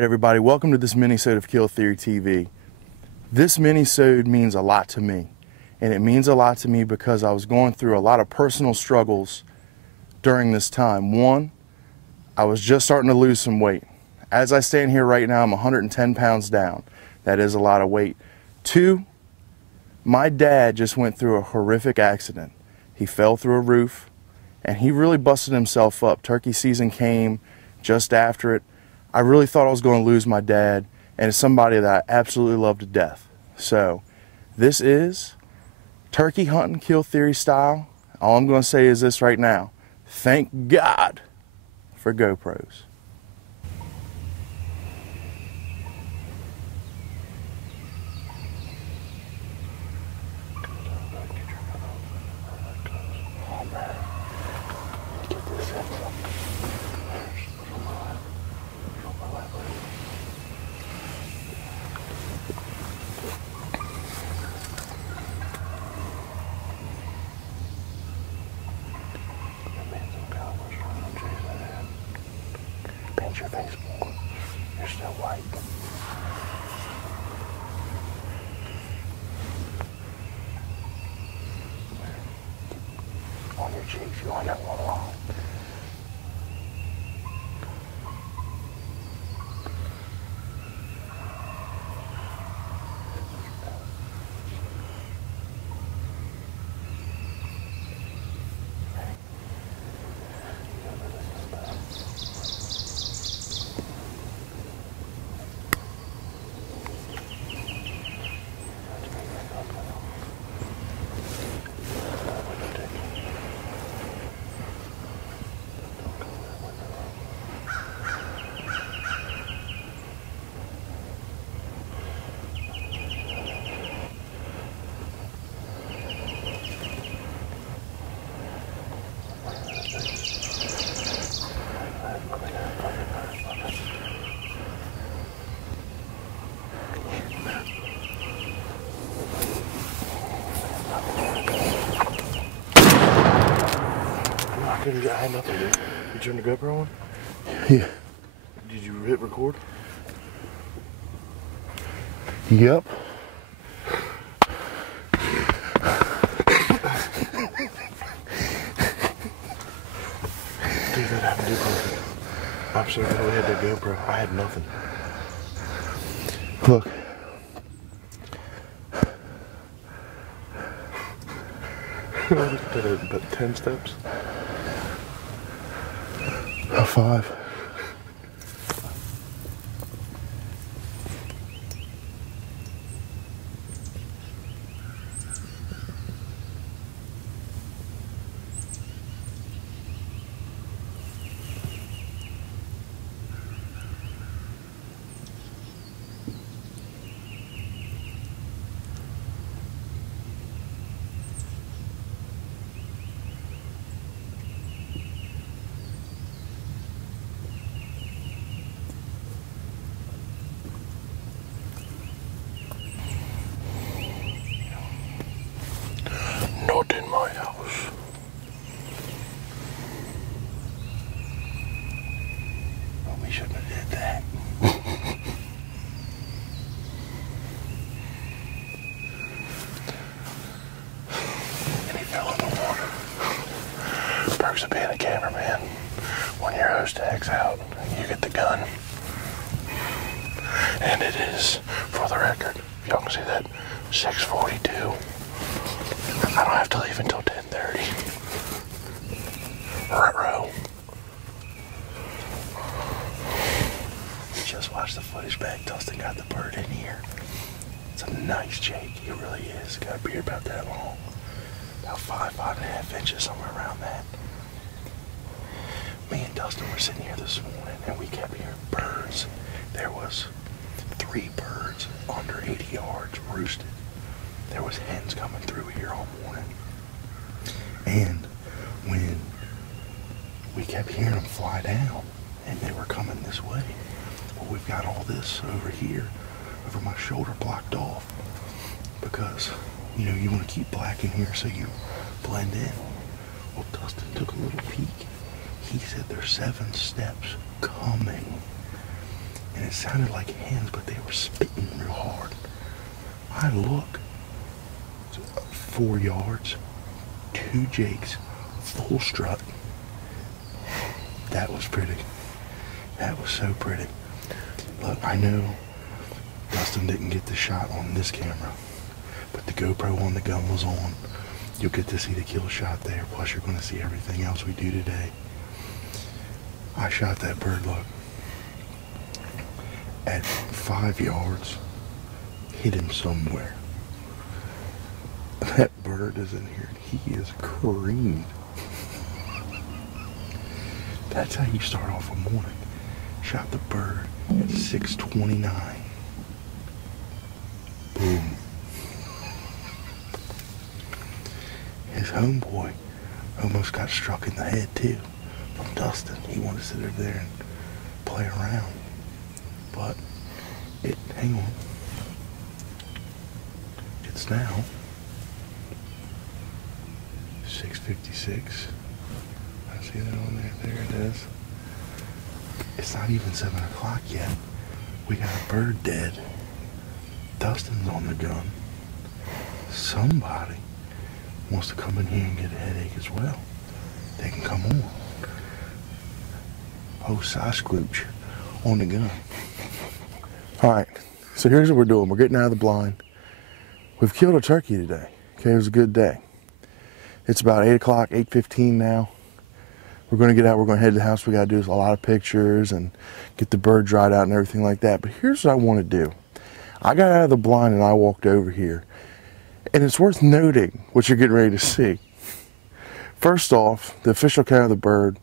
Alright everybody, welcome to this MiniSode of Kill Theory TV. This MiniSode means a lot to me. And it means a lot to me because I was going through a lot of personal struggles during this time. One, I was just starting to lose some weight. As I stand here right now, I'm 110 pounds down. That is a lot of weight. Two, my dad just went through a horrific accident. He fell through a roof and he really busted himself up. Turkey season came just after it. I really thought I was going to lose my dad, and it's somebody that I absolutely love to death. So this is turkey hunting kill theory style. All I'm going to say is this right now: thank God for GoPros. Your face more. You're still white. On your cheeks, you want that one long. I had nothing, dude. You turned the GoPro on? Yeah. Did you hit record? Yep. Dude, that happened to me. I'm so glad we had that GoPro. I had nothing. Look. Did it about 10 steps? 5. Not in my house. Well, we shouldn't have did that. And he fell in the water. Perks of being a cameraman. When your hose tag's out, you get the gun. And it is, for the record, if y'all can see that, 6:42. I don't have to leave until 10:30. Ruh-roh. Just watch the footage back. Dustin got the bird in here. It's a nice Jake. He really is. Got a beard about that long. About 5.5 inches, somewhere around that. Me and Dustin were sitting here this morning and we kept hearing birds. There was 3 birds under 80 yards roosted. There was hens coming through here all morning. And when we kept hearing them fly down, and they were coming this way, well, we've got all this over here, over my shoulder, blocked off. Because, you know, you want to keep black in here so you blend in. Well, Dustin took a little peek. He said there's 7 steps coming. and it sounded like hens, but they were spitting real hard. I look, 4 yards, 2 jakes, full strut. That was pretty. That was so pretty. Look, I know Dustin didn't get the shot on this camera, but the GoPro on the gun was on. You'll get to see the kill shot there, plus you're going to see everything else we do today. I shot that bird, look, at 5 yards, hit him somewhere. That bird is in here, and he is creamed. That's how you start off a morning. Shot the bird at 6:29. Boom. His homeboy almost got struck in the head too from Dustin. He wanted to sit over there and play around. But hang on. It's now 6:56. I see that on there. There it is. It's not even 7 o'clock yet. We got a bird dead. Dustin's on the gun. Somebody wants to come in here and get a headache as well. They can come on. Oh, Sasquatch on the gun. All right, so here's what we're doing. We're getting out of the blind. We've killed a turkey today. Okay, it was a good day. It's about 8 o'clock, 8:15 now. We're going to get out. We're going to head to the house. We got to do a lot of pictures and get the bird dried out and everything like that. But here's what I want to do. I got out of the blind and I walked over here. And it's worth noting what you're getting ready to see. First off, the official count of the bird,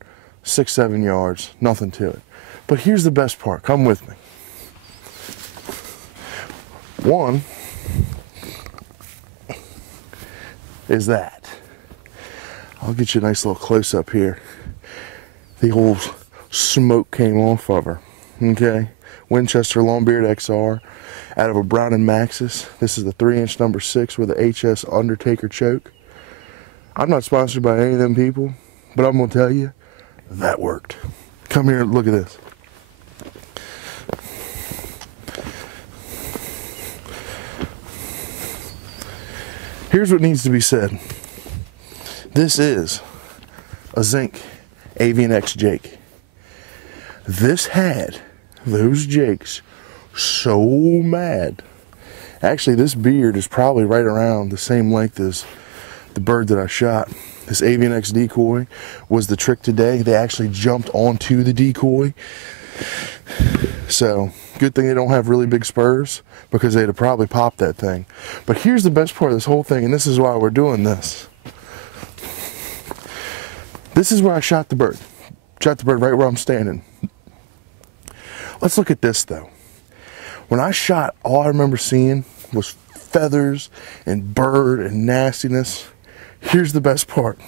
6-7 yards, nothing to it. But here's the best part. Come with me. One is that. I'll get you a nice little close-up here. The old smoke came off of her. Okay? Winchester Longbeard XR out of a Brown & Maxus. This is the 3-inch number 6 with a HS Undertaker choke. I'm not sponsored by any of them people, but I'm going to tell you, that worked. Come here and look at this. Here's what needs to be said. This is a zinc Avian X Jake. This had those jakes so mad. Actually, this beard is probably right around the same length as the bird that I shot. This Avian X decoy was the trick today. They actually jumped onto the decoy. So, good thing they don't have really big spurs, because they'd have probably popped that thing. But here's the best part of this whole thing, and this is why we're doing this. This is where I shot the bird. Shot the bird right where I'm standing. Let's look at this though. When I shot, all I remember seeing was feathers and bird and nastiness. Here's the best part.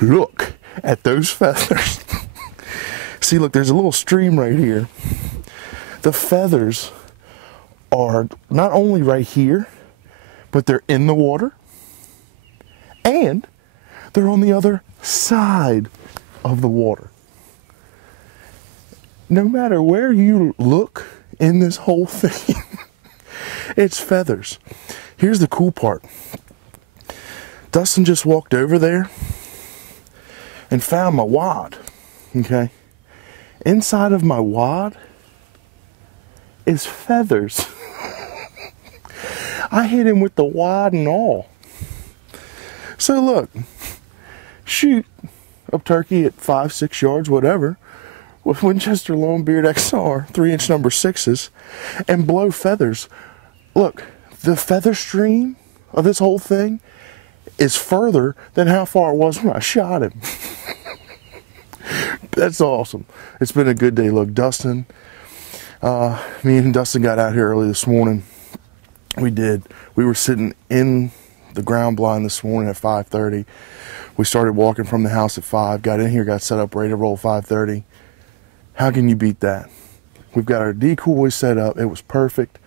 Look at those feathers. See, look, there's a little stream right here. The feathers are not only right here, but they're in the water, and they're on the other side of the water. No matter where you look in this whole thing, it's feathers. Here's the cool part. Dustin just walked over there and found my wad, okay? Inside of my wad is feathers. I hit him with the wad and all. So look, shoot a turkey at 5-6 yards, whatever, with Winchester Longbeard XR 3-inch number 6s and blow feathers. Look, the feather stream of this whole thing is further than how far it was when I shot him. That's awesome. It's been a good day. Look, Dustin, me and Dustin got out here early this morning. We did. We were sitting in the ground blind this morning at 5:30. We started walking from the house at 5, got in here, got set up, ready to roll 5:30. How can you beat that? We've got our decoys set up. It was perfect.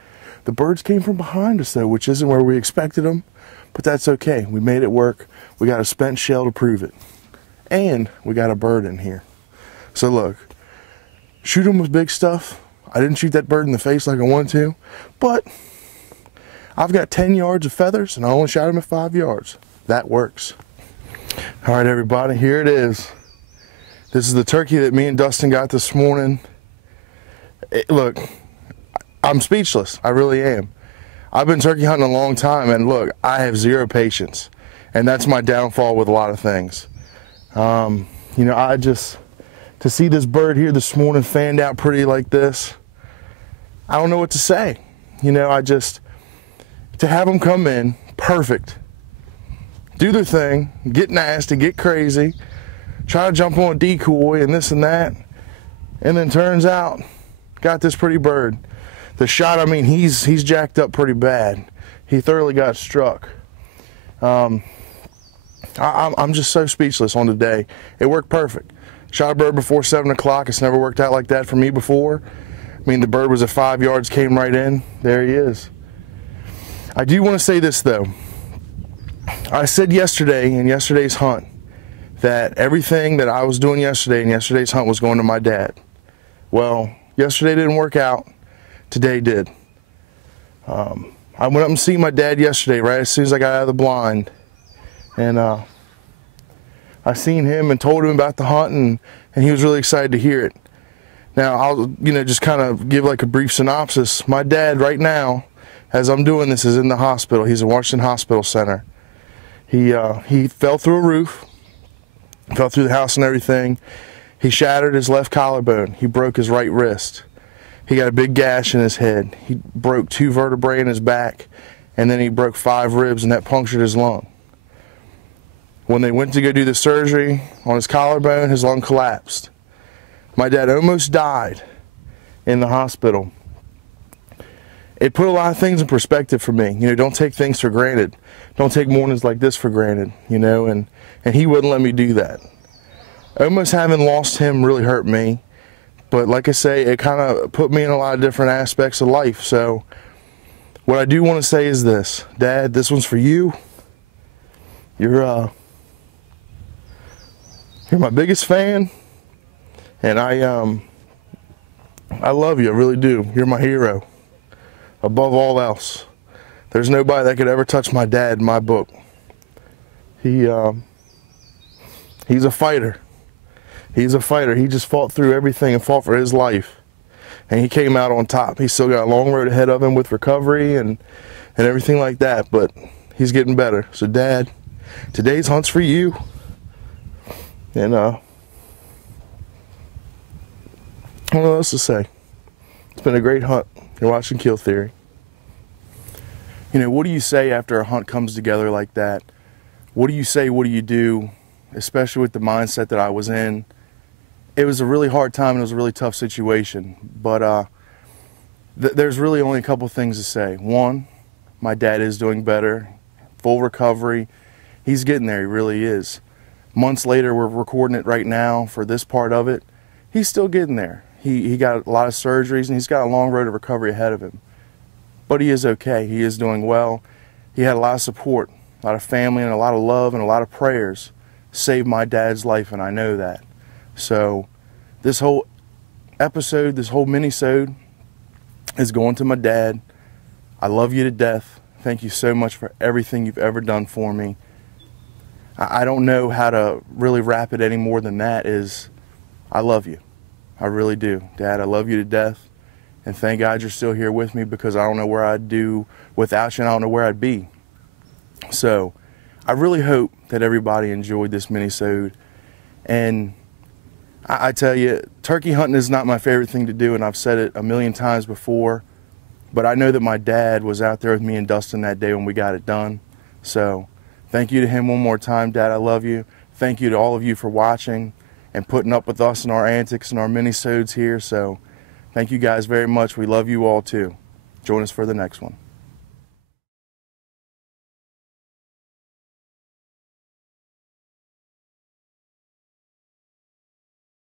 The birds came from behind us though, which isn't where we expected them, but that's okay. We made it work. We got a spent shell to prove it. And we got a bird in here. So look, shoot them with big stuff. I didn't shoot that bird in the face like I wanted to, but I've got 10 yards of feathers and I only shot him at 5 yards. That works. All right, everybody, here it is. This is the turkey that me and Dustin got this morning. Look, I'm speechless. I really am. I've been turkey hunting a long time, and look, I have zero patience. And that's my downfall with a lot of things. You know, to see this bird here this morning fanned out pretty like this, I don't know what to say. You know, to have them come in perfect, do their thing, get nasty, get crazy, try to jump on a decoy and this and that, and then turns out, got this pretty bird. The shot, I mean, he's jacked up pretty bad. He thoroughly got struck. I'm just so speechless on the day. It worked perfect. Shot a bird before 7 o'clock. It's never worked out like that for me before. I mean, the bird was at 5 yards, came right in. There he is. I do want to say this, though. I said yesterday in yesterday's hunt that everything that I was doing yesterday in yesterday's hunt was going to my dad. Well, yesterday didn't work out. Today did. I went up and seen my dad yesterday, right as soon as I got out of the blind. And I seen him and told him about the hunt, and he was really excited to hear it. Now, I'll just kind of give like a brief synopsis. My dad right now, as I'm doing this, is in the hospital. He's in Washington Hospital Center. He fell through a roof, fell through the house and everything. He shattered his left collarbone. He broke his right wrist. He got a big gash in his head. He broke 2 vertebrae in his back, and then he broke 5 ribs, and that punctured his lung. When they went to go do the surgery on his collarbone, his lung collapsed. My dad almost died in the hospital. It put a lot of things in perspective for me. You know, don't take things for granted. Don't take mornings like this for granted, you know, and he wouldn't let me do that. Almost having lost him really hurt me. But like I say, it kind of put me in a lot of different aspects of life. So what I do want to say is this. Dad, this one's for you. You're my biggest fan. And I love you, I really do. You're my hero. Above all else. There's nobody that could ever touch my dad in my book. He's a fighter. He's a fighter. He just fought through everything and fought for his life. And he came out on top. He's still got a long road ahead of him with recovery and everything like that, but he's getting better. So Dad, today's hunt's for you. And I don't know what else to say. It's been a great hunt. You're watching Kill Theory. You know, what do you say after a hunt comes together like that? What do you say? What do you do? Especially with the mindset that I was in. It was a really hard time and it was a really tough situation. But there's really only a couple things to say. One, my dad is doing better. Full recovery. He's getting there. He really is. Months later, we're recording it right now for this part of it. He's still getting there. He got a lot of surgeries and he's got a long road of recovery ahead of him. But he is okay. He is doing well. He had a lot of support, a lot of family and a lot of love and a lot of prayers saved my dad's life, and I know that. So this whole episode, this whole mini-sode is going to my dad. I love you to death. Thank you so much for everything you've ever done for me. I don't know how to really wrap it any more than that. Is I love you. I really do. Dad, I love you to death. And thank God you're still here with me, because I don't know where I'd do without you and I don't know where I'd be. So I really hope that everybody enjoyed this mini-sode. And I tell you, turkey hunting is not my favorite thing to do, and I've said it a million times before. But I know that my dad was out there with me and Dustin that day when we got it done. So thank you to him one more time. Dad, I love you. Thank you to all of you for watching and putting up with us and our antics and our mini-sodes here. So thank you guys very much. We love you all too. Join us for the next one.